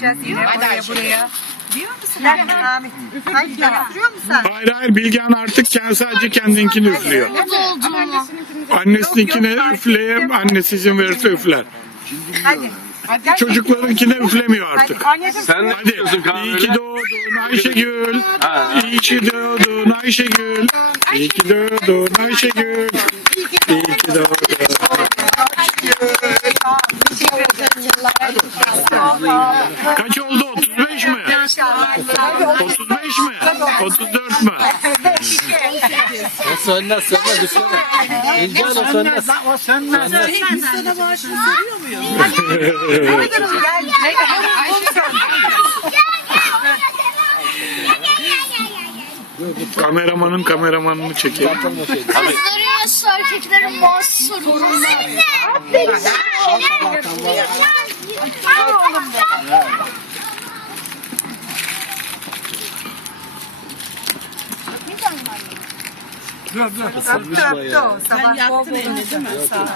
gideceğiz yine oraya buraya. Diyor musun? Hayır, musun sen? Hayır hayır Bilgehan artık kendi sadece kendinkini üflüyor. Annesinkine üfleyeyim, annesi izin verirse üfler. Hadi. Çocuklarınkine üflemiyor artık. Anneciğim Sen ne Hadi. İyi ki kahvede? doğdun Ayşegül. Ha. İyi ki doğdun Ayşegül. İyi ki doğdun Ayşegül. İyi ki doğdun. 35 mi? 35 mi? 34 mü? O sönmez sönmez düşsene. İlcan o sönmez. O sönmez. Kameramanın kameramanını çekeyim. Kızların yaşlı erkeklerin mahsuru. Öptü öptü o sabah. Yaktın elini değil mi? Sağ ol.